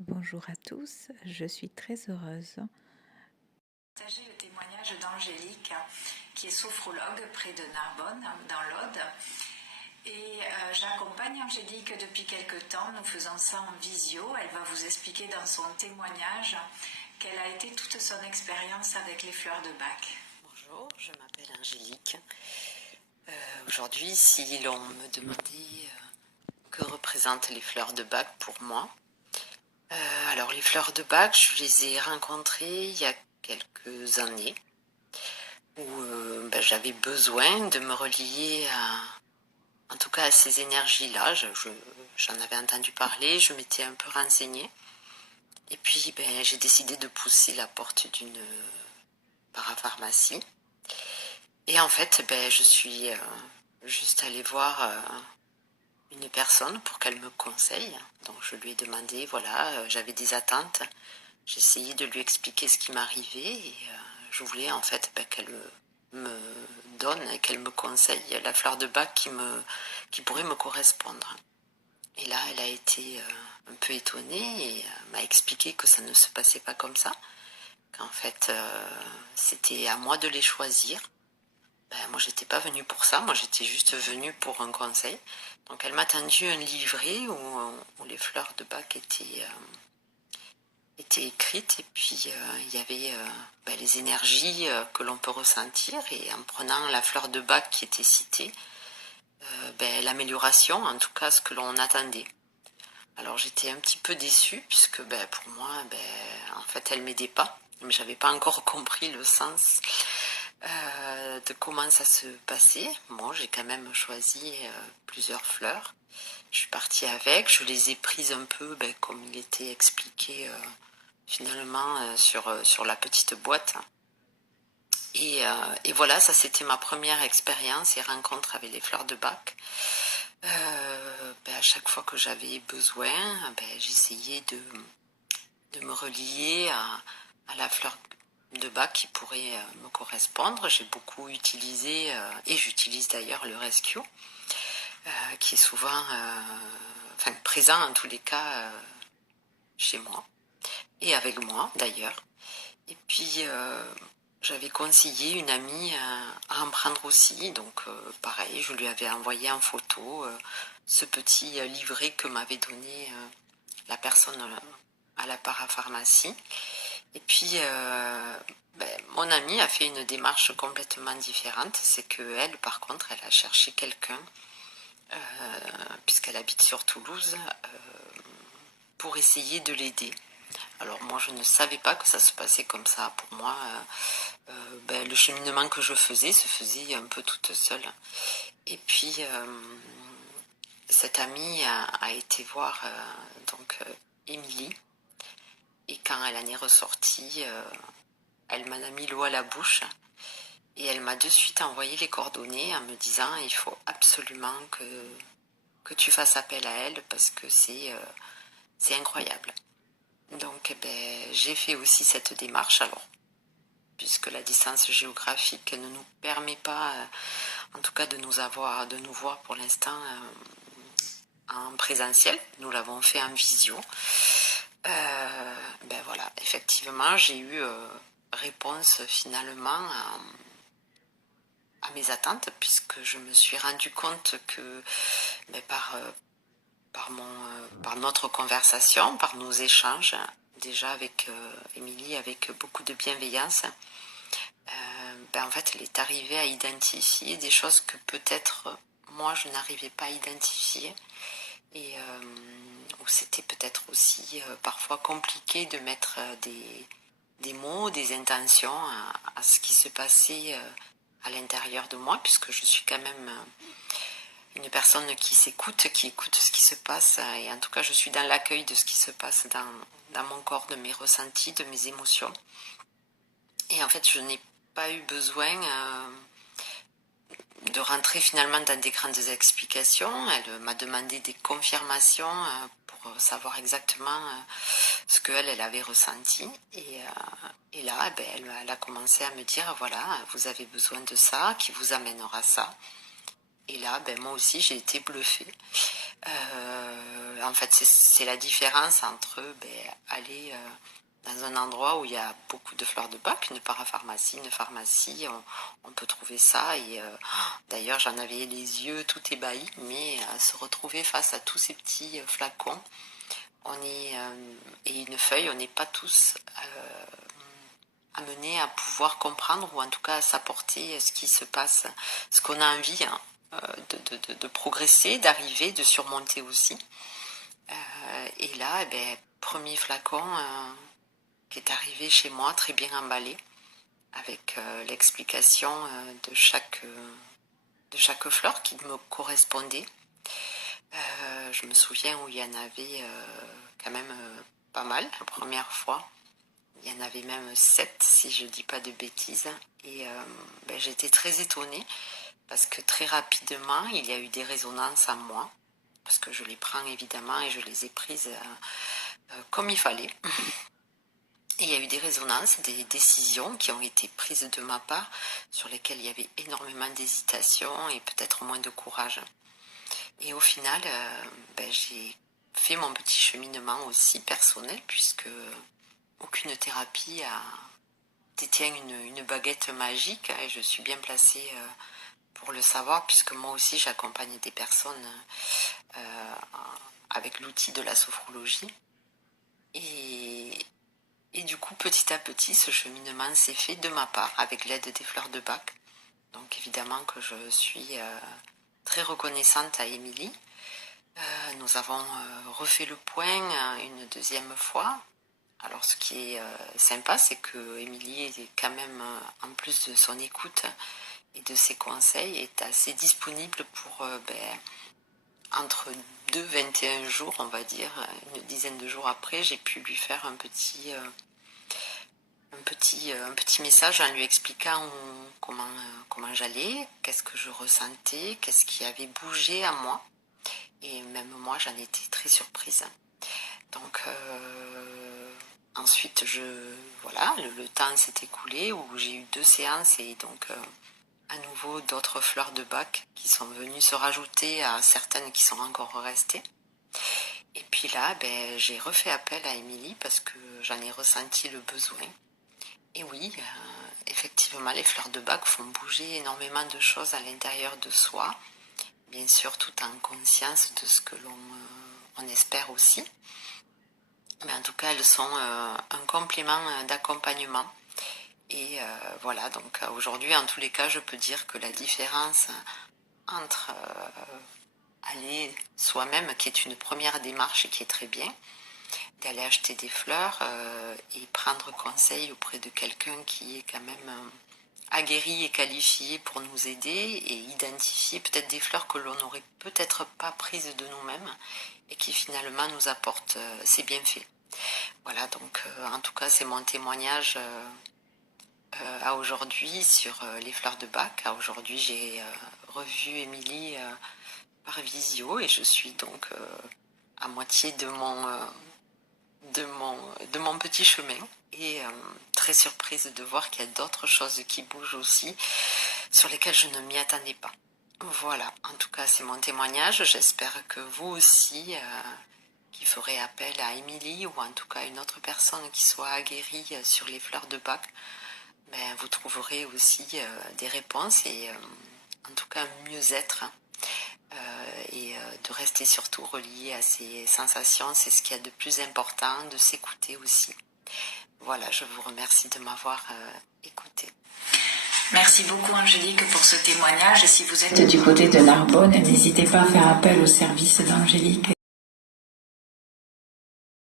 Bonjour à tous, je suis très heureuse. Partager le témoignage d'Angélique, qui est sophrologue près de Narbonne, dans l'Aude. Et j'accompagne Angélique depuis quelque temps, nous faisons ça en visio. Elle va vous expliquer dans son témoignage quelle a été toute son expérience avec les fleurs de Bach. Bonjour, je m'appelle Angélique. Aujourd'hui, si l'on me demandait que représentent les fleurs de Bach pour moi, alors les fleurs de Bach, je les ai rencontrées il y a quelques années où j'avais besoin de me relier en tout cas à ces énergies-là. J'en avais entendu parler, je m'étais un peu renseignée. Et puis j'ai décidé de pousser la porte d'une parapharmacie. Et en fait, je suis juste allée voir une personne pour qu'elle me conseille. Donc je lui ai demandé, voilà, j'avais des attentes. J'ai essayé de lui expliquer ce qui m'arrivait et je voulais en fait qu'elle me donne et qu'elle me conseille la fleur de Bach qui pourrait me correspondre. Et là, elle a été un peu étonnée et m'a expliqué que ça ne se passait pas comme ça, qu'en fait c'était à moi de les choisir. Moi, j'étais pas venue pour ça, moi j'étais juste venue pour un conseil. Donc elle m'a tendu un livret où les fleurs de Bach étaient écrites et puis il y avait les énergies que l'on peut ressentir et en prenant la fleur de Bach qui était citée, l'amélioration, en tout cas ce que l'on attendait. Alors j'étais un petit peu déçue puisque pour moi, en fait elle m'aidait pas, mais j'avais pas encore compris le sens de comment ça se passait. Bon, j'ai quand même choisi plusieurs fleurs. Je suis partie avec, je les ai prises un peu comme il était expliqué finalement sur la petite boîte. Et voilà, ça c'était ma première expérience et rencontre avec les fleurs de Bach. À chaque fois que j'avais besoin, j'essayais de me relier à la fleur de Bach qui pourrait me correspondre. J'ai beaucoup utilisé, et j'utilise d'ailleurs le Rescue, qui est souvent présent en tous les cas chez moi, et avec moi d'ailleurs. Et puis j'avais conseillé une amie à en prendre aussi, donc pareil, je lui avais envoyé en photo ce petit livret que m'avait donné la personne à la parapharmacie. Et puis, mon amie a fait une démarche complètement différente. C'est qu'elle, par contre, elle a cherché quelqu'un, puisqu'elle habite sur Toulouse, pour essayer de l'aider. Alors moi, je ne savais pas que ça se passait comme ça. Pour moi, le cheminement que je faisais se faisait un peu toute seule. Et puis, cette amie a été voir Émilie. Et quand elle en est ressortie, elle m'en a mis l'eau à la bouche et elle m'a de suite envoyé les coordonnées en me disant il faut absolument que tu fasses appel à elle parce que c'est incroyable. Donc j'ai fait aussi cette démarche alors, puisque la distance géographique ne nous permet pas, en tout cas de nous voir pour l'instant en présentiel. Nous l'avons fait en visio. Voilà, effectivement, j'ai eu réponse finalement à mes attentes, puisque je me suis rendu compte que par notre conversation, par nos échanges, déjà avec Émilie, avec beaucoup de bienveillance, en fait, elle est arrivée à identifier des choses que peut-être moi je n'arrivais pas à identifier et où c'était peut-être aussi parfois compliqué de mettre des mots, des intentions à ce qui se passait à l'intérieur de moi, puisque je suis quand même une personne qui s'écoute, qui écoute ce qui se passe, et en tout cas je suis dans l'accueil de ce qui se passe dans mon corps, de mes ressentis, de mes émotions. Et en fait, je n'ai pas eu besoin de rentrer finalement dans des grandes explications. Elle m'a demandé des confirmations pour savoir exactement ce qu'elle elle avait ressenti. Et là, elle a commencé à me dire, voilà, vous avez besoin de ça, qui vous amènera ça. Et là, ben, moi aussi, j'ai été bluffée. En fait, c'est la différence entre aller dans un endroit où il y a beaucoup de fleurs de bac, une parapharmacie, une pharmacie, on peut trouver ça. Et d'ailleurs, j'en avais les yeux tout ébahis, mais se retrouver face à tous ces petits flacons, et une feuille, on n'est pas tous amenés à pouvoir comprendre ou en tout cas à s'apporter ce qui se passe, ce qu'on a envie, hein, de progresser, d'arriver, de surmonter aussi. Et là, premier flacon qui est arrivé chez moi, très bien emballé, avec l'explication de chaque fleur qui me correspondait. Je me souviens où il y en avait quand même pas mal la première fois. Il y en avait même 7 si je ne dis pas de bêtises. Et j'étais très étonnée parce que très rapidement il y a eu des résonances en moi. Parce que je les prends évidemment et je les ai prises comme il fallait. Et il y a eu des résonances, des décisions qui ont été prises de ma part sur lesquelles il y avait énormément d'hésitation et peut-être moins de courage. Et au final, j'ai fait mon petit cheminement aussi personnel puisque aucune thérapie détient une baguette magique et je suis bien placée pour le savoir puisque moi aussi j'accompagne des personnes avec l'outil de la sophrologie. Et du coup, petit à petit, ce cheminement s'est fait de ma part avec l'aide des fleurs de bac. Donc évidemment que je suis très reconnaissante à Émilie. Nous avons refait le point une deuxième fois. Alors ce qui est sympa, c'est que Émilie est quand même, en plus de son écoute et de ses conseils, est assez disponible pour entre 21 jours, on va dire, une dizaine de jours après, j'ai pu lui faire un petit message en lui expliquant comment j'allais, qu'est-ce que je ressentais, qu'est-ce qui avait bougé à moi. Et même moi, j'en étais très surprise. Donc, ensuite, le temps s'est écoulé où j'ai eu 2 séances et donc à nouveau d'autres fleurs de bac qui sont venues se rajouter à certaines qui sont encore restées. Et puis là, j'ai refait appel à Émilie parce que j'en ai ressenti le besoin. Et oui, effectivement, les fleurs de bac font bouger énormément de choses à l'intérieur de soi, bien sûr tout en conscience de ce que on espère aussi. Mais en tout cas, elles sont un complément d'accompagnement. Et voilà, donc aujourd'hui, en tous les cas, je peux dire que la différence entre aller soi-même, qui est une première démarche et qui est très bien, d'aller acheter des fleurs et prendre conseil auprès de quelqu'un qui est quand même aguerri et qualifié pour nous aider et identifier peut-être des fleurs que l'on n'aurait peut-être pas prises de nous-mêmes et qui finalement nous apportent ses bienfaits. Voilà, donc en tout cas, c'est mon témoignage à aujourd'hui sur les fleurs de bac. À aujourd'hui, j'ai revu Émilie par visio et je suis donc à moitié de mon petit chemin et très surprise de voir qu'il y a d'autres choses qui bougent aussi sur lesquelles je ne m'y attendais pas. Voilà, en tout cas c'est mon témoignage. J'espère que vous aussi qui ferez appel à Émilie ou en tout cas une autre personne qui soit aguerrie sur les fleurs de bac, vous trouverez aussi des réponses et en tout cas mieux-être. Et de rester surtout relié à ses sensations, c'est ce qu'il y a de plus important, de s'écouter aussi. Voilà, je vous remercie de m'avoir écouté. Merci beaucoup Angélique pour ce témoignage. Et si vous êtes du côté de Narbonne, n'hésitez pas à faire appel au service d'Angélique.